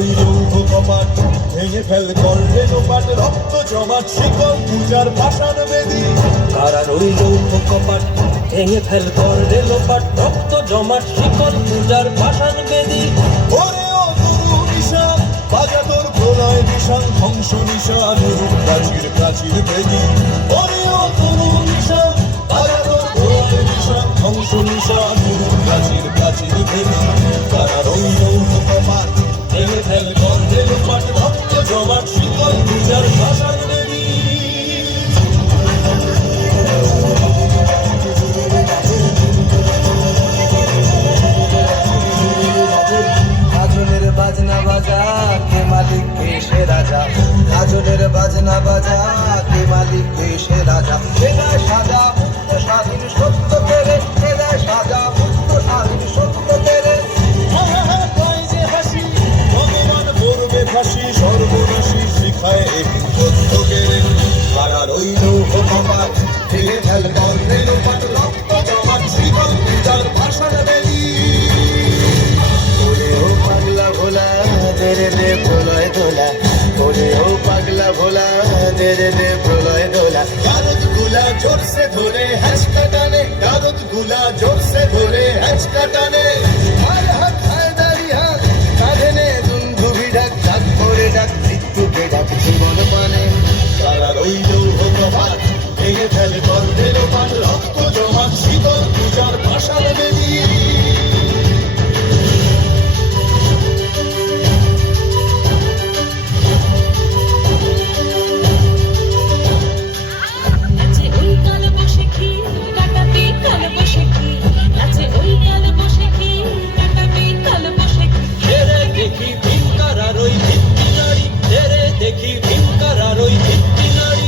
রইল কপাট ভেঙে ফেল করলে লোপাট রক্ত জমাট শিকল পূজার পাষাণ বেদী কারা রইল কপাট ভেঙে ফেল করলে লোপাট রক্ত জমাট শিকল পূজার পাষাণ বেদী ওরে ও তরু নিশান বাজা তোর প্রলয় নিশান ধ্বংস নিশান প্রাচীর প্রাচীর বেদী ওরে ও তরু নিশান বাজা তোর প্রলয় নিশান ধ্বংস নিশান প্রাচীর প্রাচীর বেদী কারা রইল কপাট ভেঙে ফেল করলে লোপাট রক্ত জমাট শিকল পূজার পাষাণ বেদী গাজনের বাজনা বাজা কে মালিক কে সে রাজা গাজনের বাজনা বাজা কে মালিক কে সে রাজা এদায় সাজা মুক্ত স্বাধীন সত্য পেরে এদায় সাজা মুক্ত স্বাধীন সত্য পেরে যে হাসি ভগবান করবে ফাঁসি সর্বনাশী শিখায় সত্য কেড়ে কারা রইল কপাট ভেঙে ফেল করলে লোপাট রক্ত জমাট শিকল পূজার পাষাণ বেদী ওরে ও পাগলা ভোলা তেরে দে প্রলয় দোলা ওরে ও পাগলা ভোলা তেরে দে প্রলয় দোলা গারদ গুলা জোর সে ধরে হ্যাঁচকা টানে গারদ গুলা জোর সে ধরে হ্যাঁচকা টানে আর হাত হায় দাড়ি হাত কাঁধে নে দুন্ধুবি ডাক ডাক করে ডাক মৃত্যুকে ডাক জীবন পানে কারা রইল কপাট ভেঙে ফেল করলে লোপাট রক্ত জমাট শিকল পূজার পাষাণ বেদী নাচে ওই কাল বসে কি কাটাবি কাল বসে কি নাচে ওই কাল বসে কি কাটাবি কাল বসে কি হেরে দেখি ভিনকারার ওই ভিত্তি নারী হেরে দেখি ভিনকারার ওই ভিত্তি নারী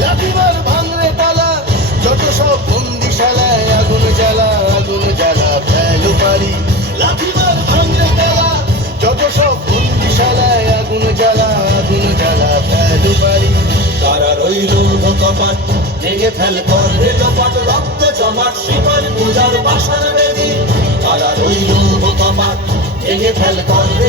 লাঠিমার ভাঙরে তালা যত সব বন্দিশালায় আগুন জ্বালা ফেলু পারি লাঠিমার ভাঙরে তালা যত সব বন্দিশালায় আগুন জ্বালা ফেলু পারি কারা রইল কপাট ভেঙে ফেল করলে লোপাট রক্ত জমাট শিকল পূজার পাষাণ বেদী কারা রইল কপাট ভেঙে ফেল করলে